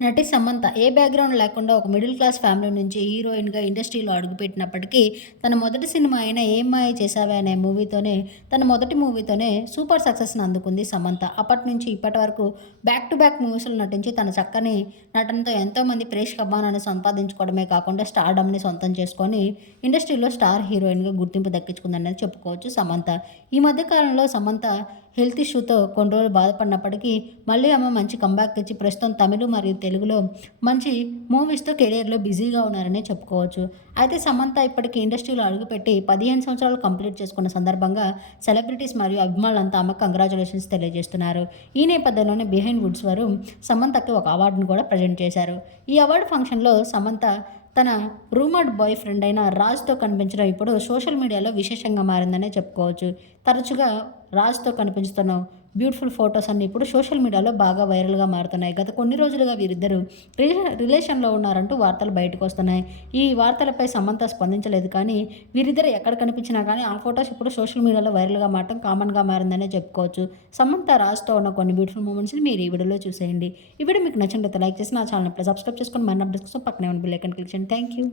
నటి సమంత ఏ బ్యాక్గ్రౌండ్ లేకుండా ఒక మిడిల్ క్లాస్ ఫ్యామిలీ నుంచి హీరోయిన్గా ఇండస్ట్రీలో అడుగుపెట్టినప్పటికీ తన మొదటి సినిమా అయిన ఏం మాయ చేసావే అనే మూవీతోనే తన మొదటి మూవీతోనే సూపర్ సక్సెస్ని అందుకుంది సమంత. అప్పటి నుంచి ఇప్పటి వరకు బ్యాక్ టు బ్యాక్ మూవీస్లో నటించి తన చక్కని నటనతో ఎంతోమంది ప్రేక్షక అభిమానాన్ని సంపాదించుకోవడమే కాకుండా స్టార్డమ్ని సొంతం చేసుకొని ఇండస్ట్రీలో స్టార్ హీరోయిన్గా గుర్తింపు దక్కించుకుందనేది చెప్పుకోవచ్చు సమంత. ఈ మధ్య కాలంలో సమంత హెల్త్ ఇష్యూతో కొన్ని రోజులు బాధపడినప్పటికీ మళ్ళీ ఆమె మంచి కంబ్యాక్ ఇచ్చి ప్రస్తుతం తమిళ మరియు తెలుగులో మంచి మూవీస్తో కెరియర్లో బిజీగా ఉన్నారనే చెప్పుకోవచ్చు. అయితే సమంత ఇప్పటికీ ఇండస్ట్రీలో అడుగుపెట్టి పదిహేను సంవత్సరాలు కంప్లీట్ చేసుకున్న సందర్భంగా సెలబ్రిటీస్ మరియు అభిమానులంతా ఆమె కంగ్రాచులేషన్స్ తెలియజేస్తున్నారు. ఈ నేపథ్యంలోనే బిహైండ్ వుడ్స్ వారు సమంతకి ఒక అవార్డును కూడా ప్రజెంట్ చేశారు. ఈ అవార్డు ఫంక్షన్లో సమంత తన రూమర్డ్ బాయ్ ఫ్రెండ్ అయిన రాజ్తో కనిపించడం ఇప్పుడు సోషల్ మీడియాలో విశేషంగా మారిందనే చెప్పుకోవచ్చు. తరచుగా రాజ్తో కనిపించుతున్న బ్యూటిఫుల్ ఫొటోస్ అన్ని ఇప్పుడు సోషల్ మీడియాలో బాగా వైరల్గా మారుతున్నాయి. గత కొన్ని రోజులుగా వీరిద్దరూ రిలే- రిలేషన్లో ఉన్నారంటూ వార్తలు బయటకు వస్తున్నాయి. ఈ వార్తలపై సమంత స్పందించలేదు కానీ వీరిద్దరు ఎక్కడ కనిపించినా కానీ ఆ ఫొటోస్ ఇప్పుడు సోషల్ మీడియాలో వైరల్గా మారడం కామన్గా మారిందనే చెప్పుకోవచ్చు. సమంత రాజ్తో ఉన్న కొన్ని బ్యూటిఫుల్ మూమెంట్స్ని మీరు ఈ వీడియోలో చూసేయండి. ఈ వీడియో మీకు నచ్చినట్లయితే లైక్ చేసి నా ఛానల్ సబ్స్క్రైబ్ చేసుకొని మన అప్డేట్స్ కోసం పక్కనే ఉన్న బిల్ ఐకన్ క్లిక్ చేయండి. Thank you